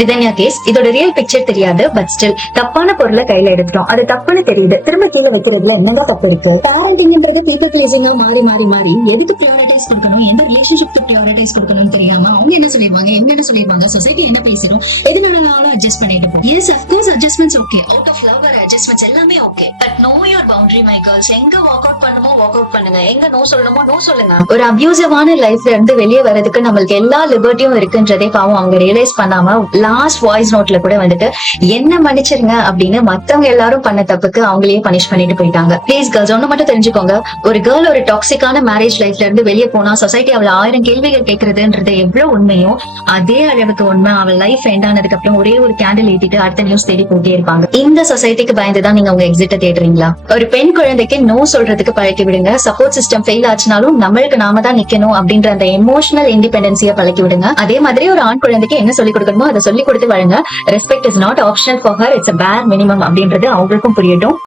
Rithanya case இதோட real picture தெரியாது, but still தப்பான பொருளை கையில எடுத்துட்டோம், அது தப்புன்னு தெரியுது, திரும்ப கீழே வைக்கிறதுல என்னங்க தப்பு இருக்கு? பேரண்டிங்ன்றது பீப்பிள் பிளீசிங்கா மாறி மாறி மாறி எதுக்கு ப்ரியாரிட்டைஸ் கொடுக்கணும், எந்த ரிலேஷன்ஷிப்க்கு ப்ரியாரிட்டைஸ் கொடுக்கணும்னு தெரியாம அவங்க என்ன சொல்லிருவாங்க, இவங்க என்ன சொல்லிருவாங்க, சொசைட்டி என்ன பேசிடும், எது நடந்தாலும் அட்ஜஸ்ட் பண்ணிட்டு போ. Yes of course adjustments okay, out of love வர அட்ஜஸ்ட்மெண்ட்ஸ் எல்லாமே okay, but know your boundary my girls. எங்க வாக் அவுட் பண்ணுமோ வாக் அவுட் பண்ணுங்க, எங்க நோ சொல்லணுமோ நோ சொல்லுங்க. ஒரு அபியூசிவான லைஃப்ல இருந்து வெளியே வர்றதுக்கு நம்மளுக்கு எல்லா லிபர்ட்டியும் இருக்குன்றதே பாவம் அவங்க ரியலைஸ் பண்ணாம லாஸ்ட் வாய்ஸ் நோட்ல கூட வந்துட்டு என்ன மன்னிச்சிருங்க அப்படின்னு மத்தவங்க எல்லாரும் பண்ண தப்புக்கு அவங்களையே பனிஷ் பண்ணிட்டு போயிட்டாங்க. ப்ளீஸ் கேர்ள்ஸ் ஒண்ணு மட்டும் தெரிஞ்சுக்கோங்க, ஒரு கேர்ள் ஒரு டாக்ஸிக்கான மேரேஜ் லைஃப்ல இருந்து வெளியே போனா சொசைட்டி அவளை 1000 கேள்விகள் கேட்கறதுன்றது எவ்வளவு உண்மையோ அதே அளவுக்கு உண்மை அவள் லைஃப் எண்ட் ஆனதுக்கு அப்புறம் ஒரே ஒரு கேண்டில் ஏத்திட்டு அடுத்த நியூஸ் தேடி போட்டே இருப்பாங்க. இந்த சொசைட்டிக்கு பயந்துதான் நீங்க உங்க எக்ஸிட்ட தேடுறீங்களா? ஒரு பெண் குழந்தைக்கு நோ சொல்றதுக்கு பழக்கி விடுங்க. சப்போர்ட் சிஸ்டம் ஃபெயில் ஆச்சுனாலும் நம்மளுக்கு நாம தான் நிக்கணும் அப்படின்ற அந்த எமோஷனல் இண்டிபெண்டன்சியை பழக்கி விடுங்க. அதே மாதிரி ஒரு ஆண் குழந்தைக்கு என்ன சொல்லிக் கொடுக்கணுமோ அதை சொல்லிக் கொடுத்து வழங்க. Respect is not optional for her, it's a bare minimum அப்படின்றது அவங்களுக்கும் புரியட்டும்.